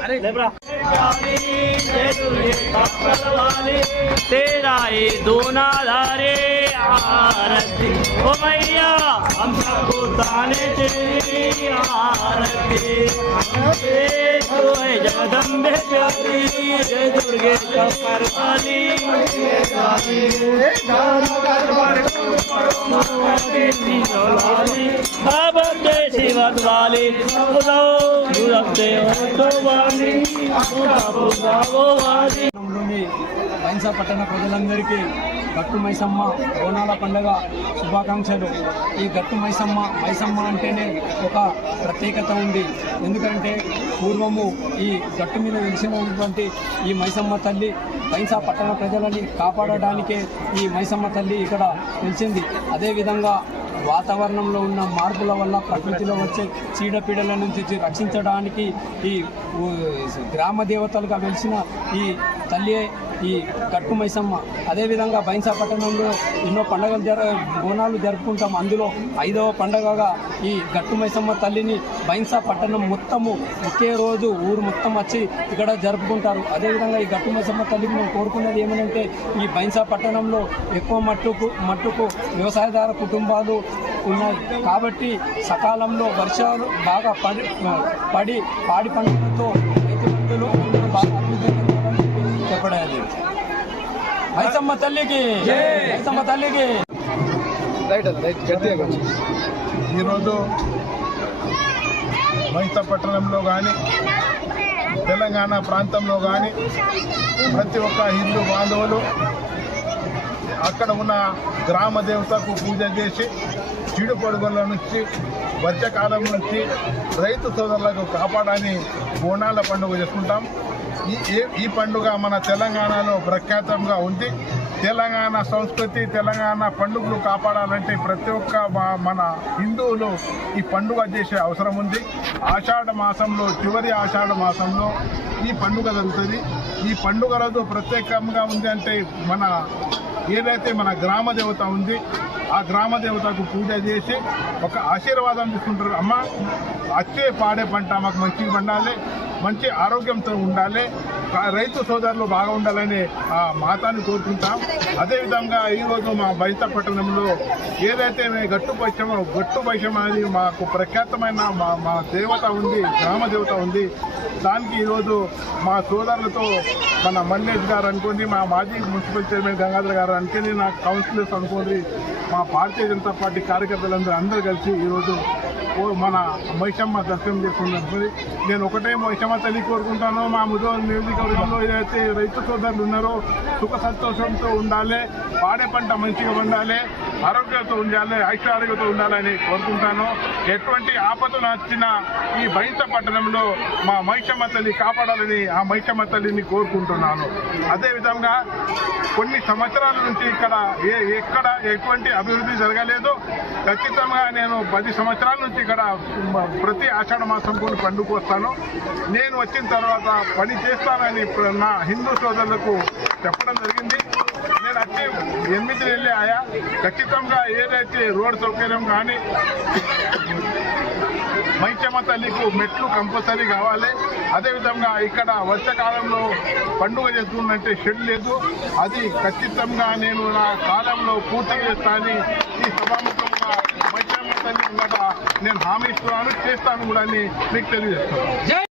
अरे तेरा दोन आधारे आरती ओ मैया हम सबको ताने तेरी आरती हे तो है जगदम्बे प्यारी जय दुर्गे कपर वाली अब देसी वाली उदो दुरते तो वाली वाली లోని బైన్సా పట్టణ ప్రజలందరికీ గట్టు మైసమ్మ బోనాల పండుగ శుభాకాంక్షలు. ఈ గట్టు మైసమ్మ మైసమ్మ అంటేనే ఒక ప్రత్యేకత ఉంది. ఎందుకంటే పూర్వము ఈ గట్టు మీద వెలిసినటువంటి ఈ మైసమ్మ తల్లి పైసా పట్టణ ప్రజలని కాపాడడానికే ఈ మైసమ్మ తల్లి ఇక్కడ నిలిచింది అదేవిధంగా వాతావరణంలో ఉన్న మార్పుల వల్ల ప్రకృతిలో వచ్చే చీడపీడల నుంచి రక్షించడానికి ఈ గ్రామ దేవతలుగా వెలిసిన ఈ తల్లి ఈ గట్టు మైసమ్మ అదేవిధంగా బైన్సా పట్టణంలో ఎన్నో పండుగలు జర బోనాలు జరుపుకుంటాం. అందులో ఐదవ పండగగా ఈ గట్టు మైసమ్మ తల్లిని బైన్సా పట్టణం మొత్తము ఒకే రోజు ఊరు మొత్తం వచ్చి ఇక్కడ జరుపుకుంటారు. అదేవిధంగా ఈ గట్టు మైసమ్మ తల్లికి మేము కోరుకున్నది ఏమనంటే ఈ బైన్సా పట్టణంలో ఎక్కువ మట్టుకు మట్టుకు వ్యవసాయదార కుటుంబాలు ఉన్నాయి. కాబట్టి సకాలంలో వర్షాలు బాగా పడి పడి పాడి పంటలతో అందరూ బాగా అభివృద్ధి చెందాలని చెప్పడానికి మైసమ్మ తల్లికి మైసమ్మ తల్లికి. ఈరోజు మైసపట్టణంలో కానీ తెలంగాణ ప్రాంతంలో కానీ ప్రతి ఒక్క హిందూ బాంధవులు అక్కడ ఉన్న గ్రామ దేవతకు పూజ చేసి చీడు పొడుగుల నుంచి వర్షకాలం నుంచి రైతు సోదరులకు కాపాడని బోనాల పండుగ చేసుకుంటాం. ఈ ఈ- ఈ పండుగ మన తెలంగాణలో ప్రఖ్యాతంగా ఉంది. తెలంగాణ సంస్కృతి తెలంగాణ పండుగలు కాపాడాలంటే ప్రతి ఒక్క మా- మన హిందువులు ఈ పండుగ చేసే అవసరం ఉంది. ఆషాఢ మాసంలో చివరి ఆషాఢ మాసంలో ఈ పండుగ జరుగుతుంది. ఈ పండుగ రోజు ప్రత్యేకంగా ఉంది అంటే మన ఏదైతే మన గ్రామ దేవత ఉంది ఆ గ్రామ దేవతకు పూజ చేసి ఒక ఆశీర్వాదం తీసుకుంటారు అమ్మ అచ్చే పాడే పంట మాకు మంచిగా పండాలి. మంచి ఆరోగ్యంతో ఉండాలి. రైతు సోదరులు బాగా ఉండాలని ఆ మాతాన్ని కోరుకుంటాం. అదేవిధంగా ఈరోజు మా బయట పట్టణంలో ఏదైతే మేము గట్టు పైశం గట్టు పైశం అనేది మాకు ప్రఖ్యాతమైన మా మా దేవత ఉంది గ్రామ దేవత ఉంది. దానికి ఈరోజు మా సోదరులతో మన మల్లేష్ గారు అనుకోండి మా మాజీ మున్సిపల్ చైర్మన్ గంగాధర్ గారు అనుకోండి నా కౌన్సిలర్స్ అనుకోండి మా భారతీయ జనతా పార్టీ కార్యకర్తలందరూ అందరూ కలిసి ఈరోజు ఓ మన మైషమ్మ దర్శనం చేసుకున్నప్పుడు నేను ఒకటే మైషమ్మ క్షమతని కోరుకుంటాను మా ముదో నియోజకవర్గంలో ఏదైతే రైతు సోదరులు ఉన్నారో సుఖ సంతోషంతో ఉండాలి పాడే పంట మంచిగా ఉండాలి ఆరోగ్యంతో ఉండాలని ఐశ్వర్యంతో ఉండాలని కోరుకుంటాను. ఎటువంటి ఆపదలు వచ్చిన ఈ బైంత పట్టణంలో మా మైసమ్మ తల్లి కాపాడాలని ఆ మైసమ్మ తల్లిని కోరుకుంటున్నాను. అదేవిధంగా కొన్ని సంవత్సరాల నుంచి ఇక్కడ ఏ ఎక్కడ ఎటువంటి అభివృద్ధి జరగలేదు. ఖచ్చితంగా నేను పది సంవత్సరాల నుంచి ఇక్కడ ప్రతి ఆషాఢ మాసం కూడా పండుగ వస్తాను. నేను వచ్చిన తర్వాత పని చేస్తానని నా హిందూ సోదరులకు చెప్పడం జరిగింది నేను వచ్చి ఎనిమిది నెలలే ఆయా ఖచ్చితంగా ఏదైతే రోడ్ సౌకర్యం కానీ మైచమ్మ తల్లికు మెట్లు కంపల్సరీ కావాలి. అదేవిధంగా ఇక్కడ వర్షాకాలంలో పండుగ చేస్తుందంటే షెడ్ లేదు. అది ఖచ్చితంగా నేను నా కాలంలో పూర్తి చేస్తానని ఈ సభాముఖంగా మైచమ్మ తల్లి నేను హామీ ఇస్తున్నాను. చేస్తాను కూడా అని మీకు తెలియజేస్తాను